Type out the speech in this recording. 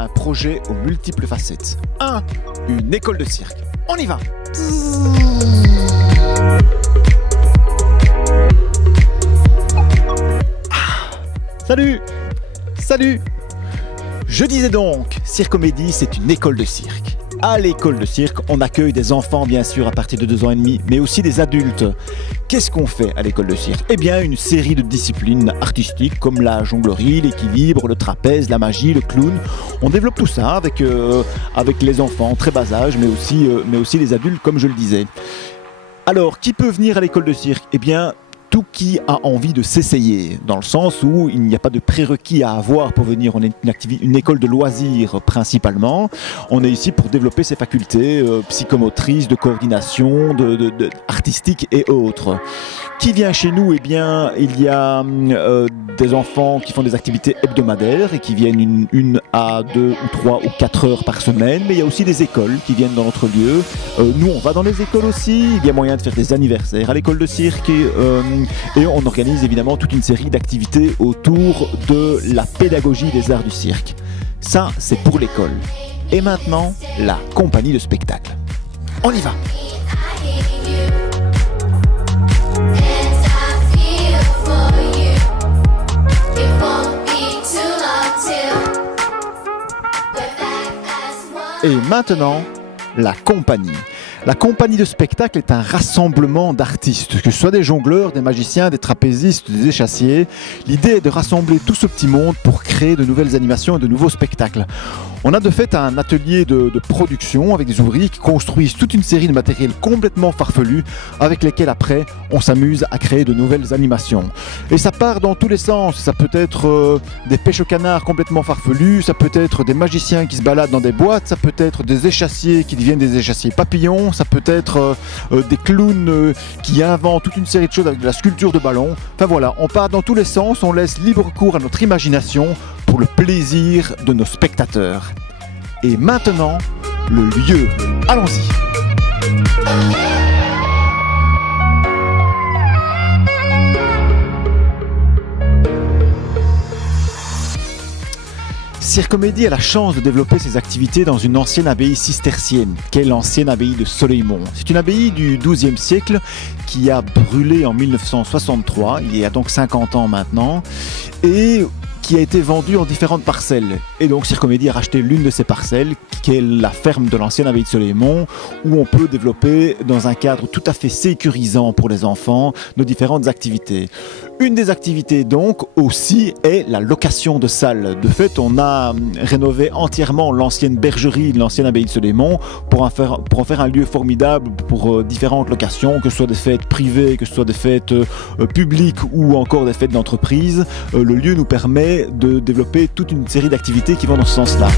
un projet aux multiples facettes. Une école de cirque. On y va! Salut! Salut! Je disais donc, Circomédie, c'est une école de cirque. À l'école de cirque, on accueille des enfants bien sûr à partir de 2 ans et demi, mais aussi des adultes. Qu'est-ce qu'on fait à l'école de cirque? Eh bien, une série de disciplines artistiques comme la jonglerie, l'équilibre, le trapèze, la magie, le clown. On développe tout ça avec les enfants, très bas âge, mais aussi les adultes, comme je le disais. Alors, qui peut venir à l'école de cirque? Eh bien, tout qui a envie de s'essayer, dans le sens où il n'y a pas de prérequis à avoir pour venir. On est une école de loisirs principalement. On est ici pour développer ses facultés psychomotrices, de coordination, artistiques et autres. Qui vient chez nous? Eh bien, il y a des enfants qui font des activités hebdomadaires et qui viennent une à 2 ou 3 ou 4 heures par semaine. Mais il y a aussi des écoles qui viennent dans notre lieu. Nous, on va dans les écoles aussi. Il y a moyen de faire des anniversaires à l'école de cirque et on organise évidemment toute une série d'activités autour de la pédagogie des arts du cirque. Ça, c'est pour l'école. Et maintenant, la compagnie de spectacle. On y va! Et maintenant, la compagnie. La compagnie de spectacle est un rassemblement d'artistes, que ce soit des jongleurs, des magiciens, des trapézistes, des échassiers. L'idée est de rassembler tout ce petit monde pour créer de nouvelles animations et de nouveaux spectacles. On a de fait un atelier de production avec des ouvriers qui construisent toute une série de matériels complètement farfelus avec lesquels après on s'amuse à créer de nouvelles animations. Et ça part dans tous les sens. Ça peut être des pêches au canard complètement farfelus, ça peut être des magiciens qui se baladent dans des boîtes, ça peut être des échassiers qui deviennent des échassiers papillons, ça peut être des clowns qui inventent toute une série de choses avec de la sculpture de ballon. Enfin voilà, on part dans tous les sens, on laisse libre cours à notre imagination pour le plaisir de nos spectateurs. Et maintenant, le lieu. Allons-y. Circomédie a la chance de développer ses activités dans une ancienne abbaye cistercienne, qu'est l'ancienne abbaye de Soleilmont. C'est une abbaye du XIIe siècle qui a brûlé en 1963, il y a donc 50 ans maintenant, et qui a été vendue en différentes parcelles. Et donc Circomédie a racheté l'une de ces parcelles, qui est la ferme de l'ancienne abbaye de Soleilmont, où on peut développer dans un cadre tout à fait sécurisant pour les enfants nos différentes activités. Une des activités donc aussi est la location de salles. De fait, on a rénové entièrement l'ancienne bergerie de l'ancienne abbaye de Soleilmont pour en faire un lieu formidable pour différentes locations, que ce soit des fêtes privées, que ce soit des fêtes publiques ou encore des fêtes d'entreprise. Le lieu nous permet de développer toute une série d'activités qui vont dans ce sens-là.